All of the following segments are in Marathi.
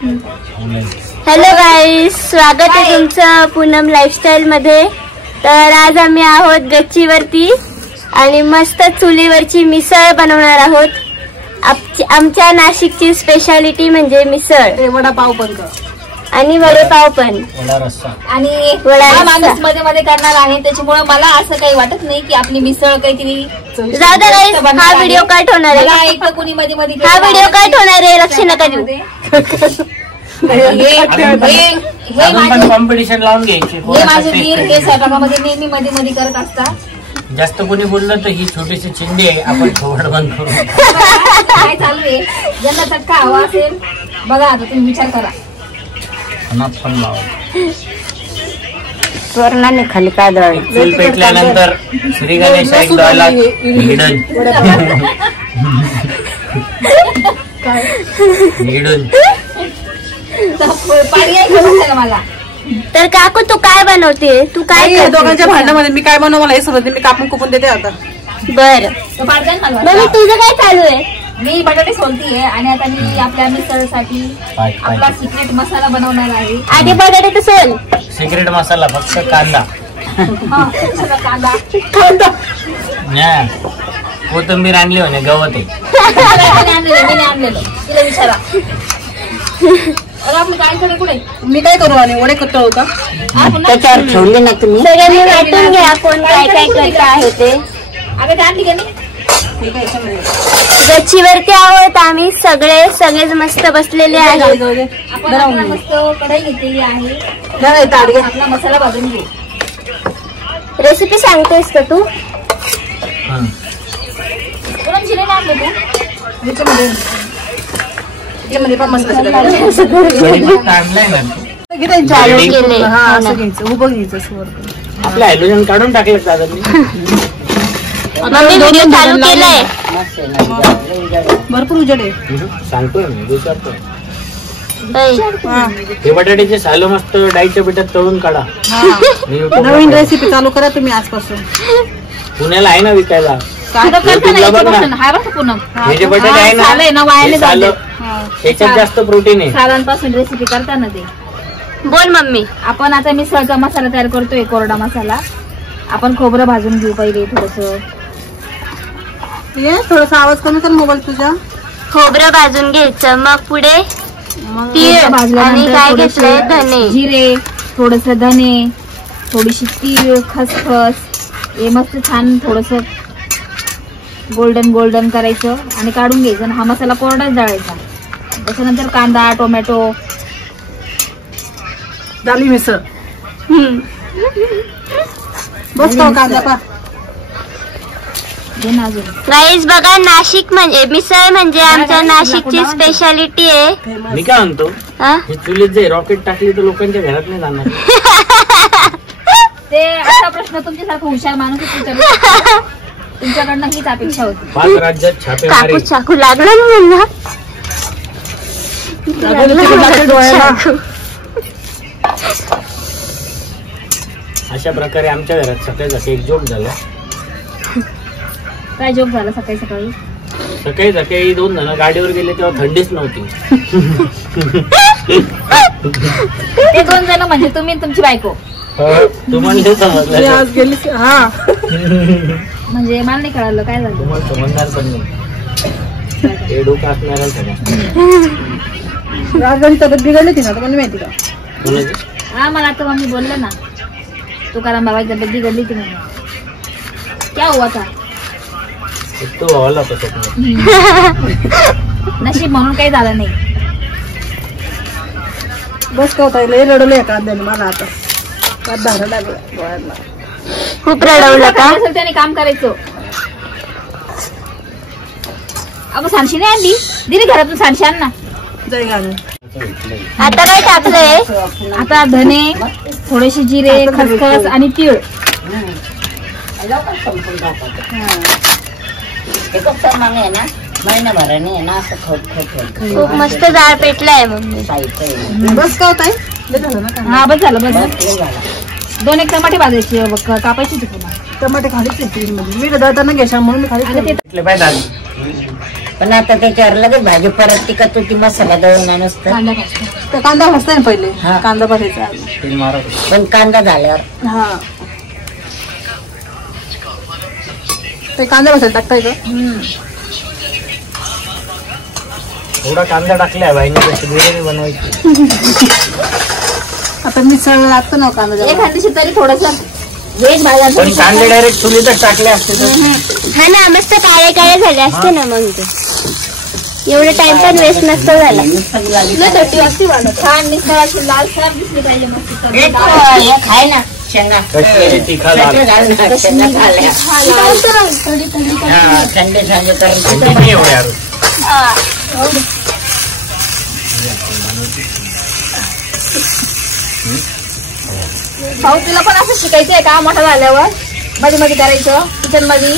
हॅलो गाईज, स्वागत आहे तुमचं पूनम लाईफस्टाईल मध्ये। तर आज आम्ही आहोत गच्चीवरती आणि मस्त चुलीवरची मिसळ बनवणार आहोत। आमच्या नाशिकची स्पेशालिटी म्हणजे मिसळ, वडापाव पण आणि वडेपाव पण, आणि माणूस मध्ये मध्ये करणार आहे। त्याच्यामुळे मला असं काही वाटत नाही की आपली मिसळ काहीतरी जाऊ दे गाईज। हा व्हिडिओ कट होणार आहे, कोणी मध्ये मध्ये हा व्हिडिओ कट होणार आहे, लक्ष नका देऊ। कॉम्पिटिशन लावून घ्यायची। हे माझे वीर हे स्वयंपाकामध्ये नेहमी मध्ये मध्ये करत असतात। जास्त कोणी बोललं तर ही छोटीशी चिंडी आहे, आपण थोड बंद करू। काय चालू आहे? ज्यांना चटका हवा असेल बघा, आता तुम्ही विचार करा। पण स्वर्णाने खाली काय दळ चूल पेटल्यानंतर श्री गणेश एक दळायला हिडन मला। तर काकू तू काय बनवते? तू काय दोघांच्या भांड्यामध्ये मी काय बनवू मला हे समजते। मी कापून कुपून देते आता। बर तुझं काय चालू आहे? मी बटाटे सोलतीये आणि आता मी आपल्या मिसळसाठी आपला सिक्रेट मसाला बनवणार आहे। आधी बटाटे तर सोल। सिक्रेट मसाला फक्त कांदा, कांदा कोथिंबीर आणली होणे, गवत आहे मी आणलेलं। तिला विचारा आपलं काय कडे कुठे मी काय करू आणि वडे कटळू का? त्याच्यावर ठेवले ना तुम्ही सगळ्यांनी वाटून घ्या कोण काय काय करत आहे ते। अगं ते आणली का नाही? गच्चीवरती आहोत आम्ही, सगळेच मस्त बसलेले आहेत। आपण मस्त कढई घेतलेली आहे, आपला मसाला भाजून घेऊ। रेसिपी सांगतेस का तू? गरम जिरे टाकले तू याच्यामध्ये पण मसाला चालू केले। उभं घ्यायचं आपलं हायड्रोजन काढून टाकलं दादांनी। मम्मी व्हिडिओ चालू केलाय, भरपूर उजेड आहे। सांगतोय हे बटाट्याचे साल मस्त डाईच्या पिठात तळून काढा। नवीन रेसिपी चालू करा तुम्ही आजपासून। पुण्याला आहे ना विकायला, हे जे बटाटे आहे ना त्याच्यात जास्त प्रोटीन आहे। सालांपासून रेसिपी करताना ते बोल मम्मी। आपण आता मिसळचा मसाला तयार करतोय, कोरडा मसाला। आपण खोबरं भाजून घेऊ पहिले थोडस आवाज कमी कर मोबाईल तुझा। खोबरं भाजून घ्यायचं, मग पुढे तीळ आणि काय घेतलंय धने, जिरे, थोडस धने, थोडीशी तीळ, खसखस, हे मस्त छान थोडस गोल्डन करायचं आणि काढून घ्यायचं। आणि हा मसाला कोरडाच दळायचा। त्याच्यानंतर कांदा, टोमॅटो, झाली मिसळ। बस कांदा पा गाईज बघा, नाशिक म्हणजे मिसळ म्हणजे आमच्या नाशिकची स्पेशालिटी आहे। मी काय म्हणतो, चुलीत जे रॉकेट टाकली तर लोकांच्या घरात नाही जाणार। ते असा प्रश्न तुमच्यासारखं हुशार माणूस तुमच्याकडनं हीच अपेक्षा होती। 5 राज्यात छापेमारी। काकू चाकू लागला ना म्हणला, अशा प्रकारे आमच्या घरात सकाळी एक जोक झाला। काय जोक झाला? सकाळी सकाळी 2 जण गाडीवर गेले तेव्हा थंडीच नव्हती। ते 2 जण म्हणजे तुम्ही तुमची बायको? तुम्हाला समजलं म्हणजे मला नाही कळालं काय झालं। तुम्हाला समजणार पण नाही, हे डोकं असणार राजधानी तब्येत बिघडली ती ना, तुम्हाला माहिती का? हा, मला आता मम्मी बोललं ना, तुकाराम बाबाची तब्येत बिघडली ती म्हणून। क्या हुआ था? तो हवाला नशीब म्हणून काही झालं नाही। बस का होता रडवलं कांद्याने मला, आता खूप रडवलं का? त्याने काम करायचं। अगं सांडशी नाही आणली, दिली घरातून सांडशी आण ना। आता काय टाकलंय? आता धने, थोडेसे जिरे, खसखस आणि तीळ। खूप मस्त जाळ पेटलाय मम्मी। बस का होत आहे? हा बस झालं, बस। 2 एक टमाटे भाजायचे, कापायचे पुन्हा टमाटे खाली मी दळताना घ्यायच्या म्हणून मी खाली पण आता त्याच्यावर लगेच भाजी परत तिखट होती मसाला दळून नसतं. कांदा भाजतो तर कांदा भाजताय ना पहिले. हा. कांदा भाजायचा तेल मारत होते. पण कांदा झाल्यावर हा ते कांदा भाजायला टाकताय का? थोडा कांदा टाकलाय बाईने कशी बिर्याणी बनवायची. आता मिसळ लागतो ना कांदा. एखाद दिवशी तरी थोडस वेज भाजा. पण कांदे डायरेक्ट चुलीतच टाकले असते तर हा ना मस्त काळे काळे झाले असते ना मग ते एवढं टाइम पण वेस्ट नसतो झाला. छान मिसळाची लाल सार दिसली पाहिजे मस्त. खाय ना शेंगा कश्मीरी तिखा लाल. शेंगा खाल्ल्या थंडे थंडे करून थंडी नाही एवढे यार. भाऊ तुला पण असं शिकायचंय का मोठा झाल्यावर मध्ये मध्ये करायचं किचन मध्ये?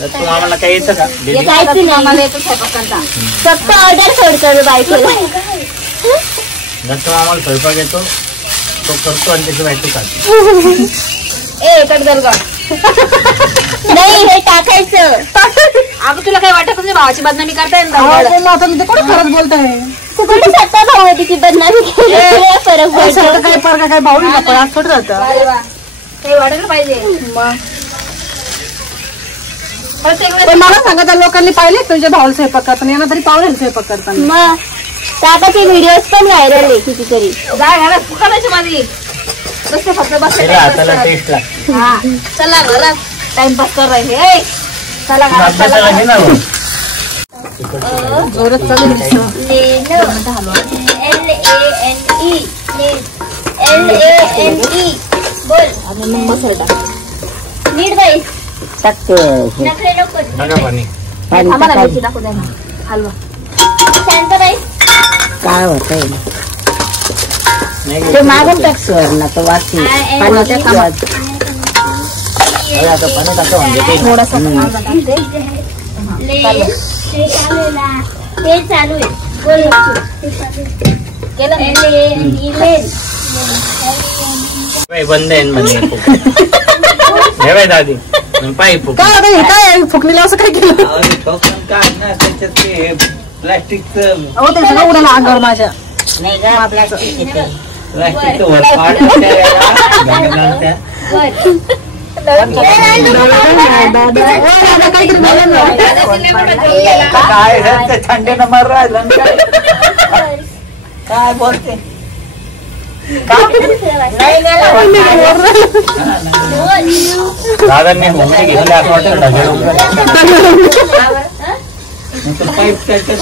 तू आम्हाला काही येतं का दीदी? काहीच नाही आम्हाला येतो स्वयंपाक करता. फक्त ऑर्डर सोडतो बायकोला. नंतर आम्हाला स्वयंपाक येतो तो करतो आणि त्याची बायको खाते. ए कटगर गड नाही हे टाकायचं. अगं तुला काही वाटत नाही भावाची बदनामी करताय ना? आता मी कोण खरंच बोलताय. तू कुठे स्वतः भाऊ होती की बदनामी केली? फरक पडतो. काही फरक काय भाऊ नाही पण आज थोडं राहतं. काही वाटायला पाहिजे. पण मला सांगा त्या लोकांनी पाहिले तुझ्या भावाला स्वयंपाक करताना यांना तरी पावलेलं स्वयंपाक करताना. मग टाकाचे व्हिडिओज पण व्हायरल आहे कितीतरी. जाय घाला फुकालायच्या मध्ये बसते फक्त बसते. त्याला हाताला टेस्ट लागते. हा चला घरात टाइमपास कर राहिले. चला घरात अभ्यासाला हे ना भाऊ. जोरात चालू LANE बोल मग बसायला नीट बाई टाकते नखरे नको. नका पाणी. आम्हाला मिरची टाकू द्या ना हलवा. शांत बाई काय होतंय नाही ते घेतलं. मागून टाक सुवर्ण तो वाचते पाण्याच्या कामात अरे आता पाणी टाका म्हणजे ते थोडासा ले ते चालू आहे ना. ते चालू आहे बोल केलं बाई बंद आहे म्हणजे हे बाई दादी पाय फुक. काय आता हे काय फुकलेलं असं काय केलं? प्लास्टिकचं अहो ते सगळं उडाला अंगावर माझ्या. नाही का प्लास्टिक येते प्लास्टिकचं वर पाड काय थंडीनं मर राहिलं काय बोलते दादांनी मुंबई घेतली असं वाटतं पाईप त्याच्यात